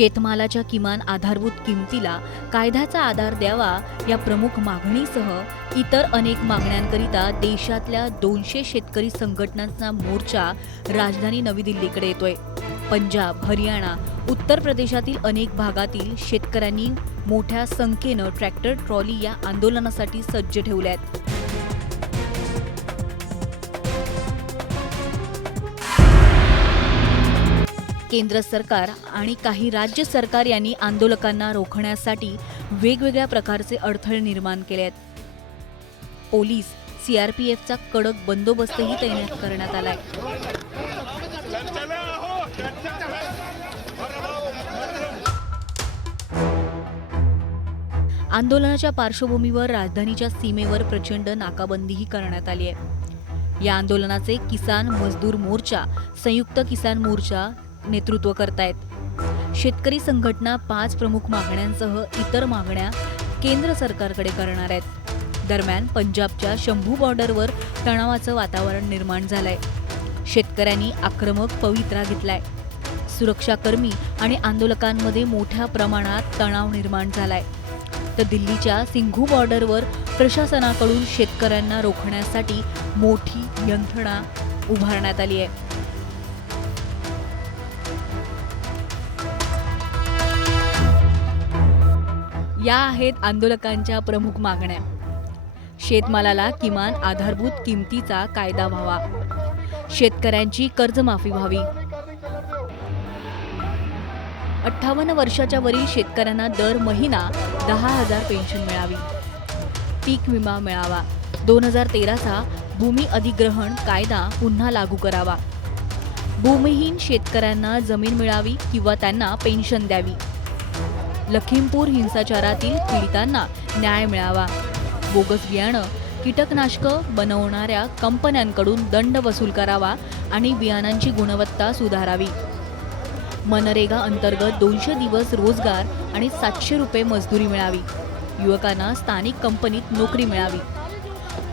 शेतमालाच्या किमान आधारभूत किमतीला कायद्याचा आधार द्यावा या प्रमुख मागणीसह इतर अनेक मागण्यांकरिता देशातल्या 200 शेतकरी संघटनांचा मोर्चा राजधानी नवी दिल्लीकडे येतोय। पंजाब, हरियाणा, उत्तर प्रदेशातील अनेक भागातील शेतकऱ्यांनी मोठ्या संख्येनं ट्रॅक्टर ट्रॉली या आंदोलनासाठी सज्ज ठेवल्यात। केंद्र सरकार आणि काही राज्य सरकार यांनी आंदोलकांना रोखण्यासाठी वेगवेगळ्या प्रकारचे अडथळे निर्माण केले आहेत। पोलीस, सीआरपीएफचा कडक बंदोबस्तही तैनात करण्यात आलाय। आंदोलनाच्या पार्श्वभूमीवर राजधानीच्या सीमेवर प्रचंड नाकाबंदीही करण्यात आली आहे। या आंदोलनाचे किसान मजदूर मोर्चा, संयुक्त किसान मोर्चा नेतृत्व करतायत। शेतकरी संघटना 5 प्रमुख मागण्यांसह इतर मागण्या केंद्र सरकारकडे करणार आहेत। दरम्यान पंजाबच्या शंभू बॉर्डरवर तणावाचं वातावरण निर्माण झालंय। शेतकऱ्यांनी आक्रमक पवित्रा घेतलाय। सुरक्षाकर्मी आणि आंदोलकांमध्ये मोठ्या प्रमाणात तणाव निर्माण झालाय। तर दिल्लीच्या सिंघू बॉर्डरवर प्रशासनाकडून शेतकऱ्यांना रोखण्यासाठी मोठी यंत्रणा उभारण्यात आली आहे। या आहेत आंदोलकांच्या प्रमुख मागण्या। शेतमालाला किमान आधारभूत किमतीचा कायदा व्हावा, शेतकऱ्यांची कर्जमाफी व्हावी, 58 वर्षाच्या वरील शेतकऱ्यांना दर महिना 10,000 पेन्शन मिळावी, पीक विमा मिळावा, 2013चा भूमी अधिग्रहण कायदा पुन्हा लागू करावा, भूमिहीन शेतकऱ्यांना जमीन मिळावी किंवा त्यांना पेन्शन द्यावी, लखीमपूर हिंसाचारातील पीडितांना न्याय मिळावा, बोगस बियाणं, कीटकनाशकं बनवणाऱ्या कंपन्यांकडून दंड वसूल करावा आणि बियाणांची गुणवत्ता सुधारावी, मनरेगा अंतर्गत 200 दिवस रोजगार आणि 700 रुपये मजुरी मिळावी, युवकांना स्थानिक कंपनीत नोकरी मिळावी,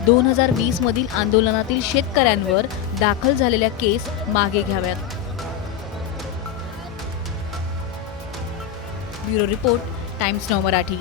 2020 मधील आंदोलनातील शेतकऱ्यांवर दाखल झालेल्या केस मागे घ्याव्यात। Bureau report, times now Marathi.